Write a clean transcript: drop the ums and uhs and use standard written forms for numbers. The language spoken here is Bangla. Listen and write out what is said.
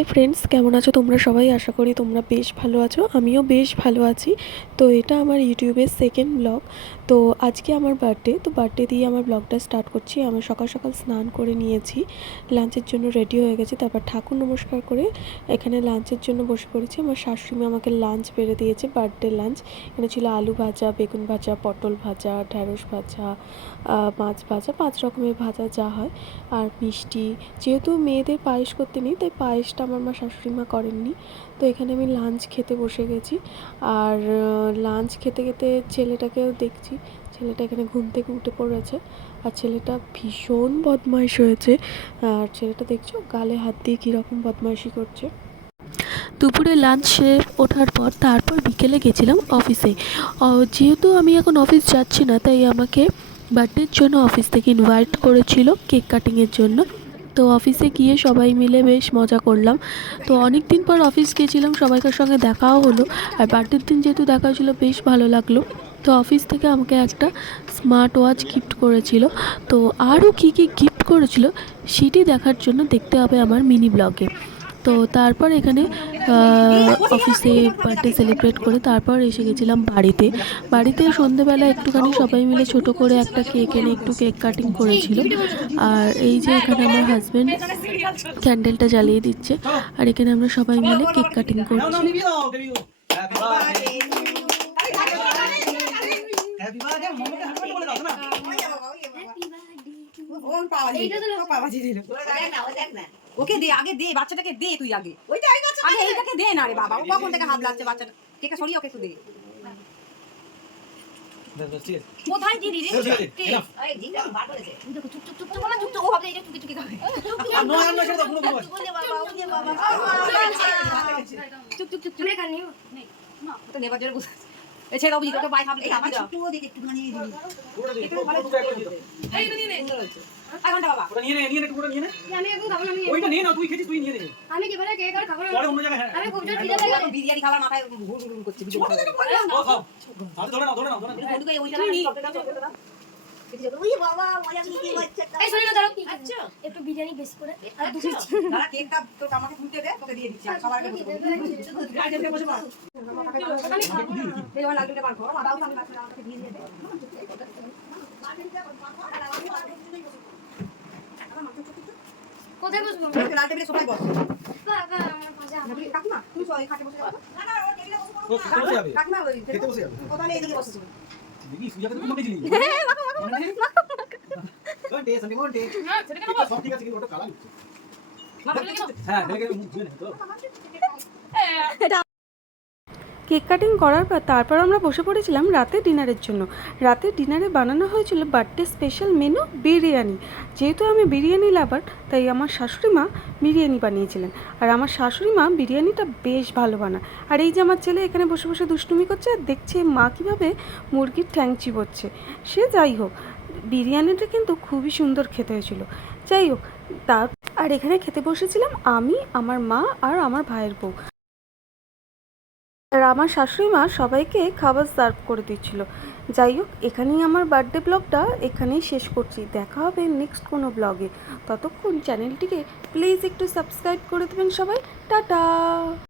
হাই ফ্রেন্ডস, কেমন আছো তোমরা সবাই? আশা করি তোমরা বেশ ভালো আছো। আমিও বেশ ভালো আছি। তো এটা আমার ইউটিউবের সেকেন্ড ব্লগ। তো আজকে আমার বার্থডে, তো বার্থডে দিয়ে আমার ব্লগটা স্টার্ট করছি। আমি সকাল সকাল স্নান করে নিয়েছি, লাঞ্চের জন্য রেডি হয়ে গেছি। তারপর ঠাকুর নমস্কার করে এখানে লাঞ্চের জন্য বসে পড়েছি। আমার শাশুড়ি আমাকে লাঞ্চ বেড়ে দিয়েছে, বার্থডে লাঞ্চ। এখানে ছিল আলু ভাজা, বেগুন ভাজা, পটল ভাজা, ঢ্যাঁড়স ভাজা, মাছ ভাজা, 5 রকমের ভাজা যা হয়, আর মিষ্টি। যেহেতু মেয়েদের পায়েস করতে নেই, তাই পায়েসটা আমার শাশুড়ি মা করেননি। তো এখানে আমি লাঞ্চ খেতে বসে গেছি। আর লাঞ্চ খেতে খেতে ছেলেটাকেও দেখছি, ছেলেটা এখানে ঘুম থেকে উঠে পড়েছে। আর ছেলেটা ভীষণ বদমাইশ হয়েছে। আর ছেলেটা দেখছো গালে হাত দিয়ে কীরকম বদমাইশি করছে। দুপুরে লাঞ্চ সেরে ওঠার পর তারপর বিকেলে গেছিলাম অফিসে। যেহেতু আমি এখন অফিস যাচ্ছি না, তাই আমাকে বার্থডের জন্য অফিস থেকে ইনভাইট করেছিল কেক কাটিংয়ের জন্য। তো অফিসে গিয়ে সবাই মিলে বেশ মজা করলাম। তো অনেক দিন পর অফিস গিয়েছিলাম, সবাইকার সঙ্গে দেখাও হলো। আর বার্থডের দিন যেহেতু দেখা হয়েছিলো, বেশ ভালো লাগলো। তো অফিস থেকে আমাকে একটা স্মার্ট ওয়াচ গিফট করেছিল। তো আরও কী কী গিফট করেছিল সেটি দেখার জন্য দেখতে হবে আমার মিনি ব্লগে। তো তারপর এখানে অফিসে বার্থডে সেলিব্রেট করে তারপর এসে গেছিলাম বাড়িতে সন্ধেবেলা একটুখানি সবাই মিলে ছোট করে একটা কেক এনে একটু কেক কাটিং করেছিল। আর এই যে এখানে আমার হাজব্যান্ড ক্যান্ডেলটা জ্বালিয়ে দিচ্ছে, আর এখানে আমরা সবাই মিলে কেক কাটিং করছি। ওকে দে, আগে দে, বাচ্চাটাকে দে, তুই আগে আগে এইটাকে দে না রে বাবা, ও কখন থেকে হাত লাগছে বাচ্চাটা। ঠিক আছে, সরিয়ে ওকে একটু দে। কোথায় দিদি রে? এই দিদা বার করেছে। দেখো চুপ চুপ চুপ চুপ না, চুপ চুপ, ও ভাবে এটা চুপি চুপি খাবে। নো নো সেটা পুরো পুরো। ওলে বাবা, ওলে বাবা। চুপ চুপ চুপ চুপ। নেই নেই না, তো নেবার জন্য বসে। এ ছেড়ে দাও, বুঝি তোকে পাই খাবে। আমার ছোট দেখে একটুখানি দিবি। একটু ভালো এই তো নিয়ে নে। আই ঘন্টা বাবা। ওটা নিয়ে নে একটু, ওটা নিয়ে নে। আমি এখন খাবো না, আমি ওইটা নিয়ে না, তুই খেছিস, তুই নিয়ে নে। আমি কি বলে কেক আর খাবো না, পরে অন্য জায়গায়। হ্যাঁ আমি খুব জোর খিদে লাগে, বিরিয়ানি খাবার মাথায় ঘুর ঘুর করছে। ও খাও, আরে ধরে নাও ওইটা ওই জায়গায়। ওই বাবা, মজা কি বাচ্চাটা। এই শোনো না, দাঁড়াও, আচ্ছা একটু বিরিয়ানি বেশ করে আর দুটো দাঁড়া, কেকটা তো আমাকে তুলতে দে, তোকে দিয়ে দিচ্ছি। সবার আগে বসে গাড়িতে বসে পড়। এই ওই লালটা বার করো, দাও আমি আমাকে দিয়ে দিয়ে দে। কোথায় বসবো? লাল টেবিলে সোফায় বস। বাবা আমার ভাজা আমি কাকিমা, তুমি ওই খাটে বসে যাও। না না, ওই টেবিলে বসে যাবে। কাকিমা ওই খেতে বসে যাবে। কোথায় এদিকে বসেছো? দেখি সুজাকে তো তোমাকে দিলি। হ্যাঁ মাখো মাখো কোনটে সন্ডি কোনটে। হ্যাঁ সেটা কেন? সব ঠিক আছে, কিন্তু ওটা কালা হচ্ছে। হ্যাঁ ঢেলে মুখ ধুয়ে নে তো। কেক কাটিং করার পর তারপর আমরা বসে পড়েছিলাম রাতের ডিনারের জন্য। রাতের ডিনারে বানানো হয়েছিল বার্থডে স্পেশাল মেনু বিরিয়ানি। যেহেতু আমি বিরিয়ানি লাভার, তাই আমার শাশুড়ি মা বিরিয়ানি বানিয়েছিলেন। আর আমার শাশুড়ি মা বিরিয়ানিটা বেশ ভালো বানায়। আর এই যে আমার ছেলে এখানে বসে বসে দুষ্টুমি করছে, আর দেখছে মা কীভাবে মুরগির ঠ্যাং চিবোচ্ছে। সে যাই হোক, বিরিয়ানিটা কিন্তু খুবই সুন্দর খেতে হয়েছিল। যাই হোক, আর এখানে খেতে বসেছিলাম আমি, আমার মা আর আমার ভাইয়ের বউ। আর আমার শাশুড়ি মা সবাইকে খাবার সার্ভ করে দিচ্ছিল। যাই হোক, এখানেই আমার বার্থডে ব্লগটা এখানেই শেষ করছি। দেখা হবে নেক্সট কোনো ব্লগে। ততক্ষণ চ্যানেলটিকে প্লিজ একটু সাবস্ক্রাইব করে দেবেন সবাই। টাটা।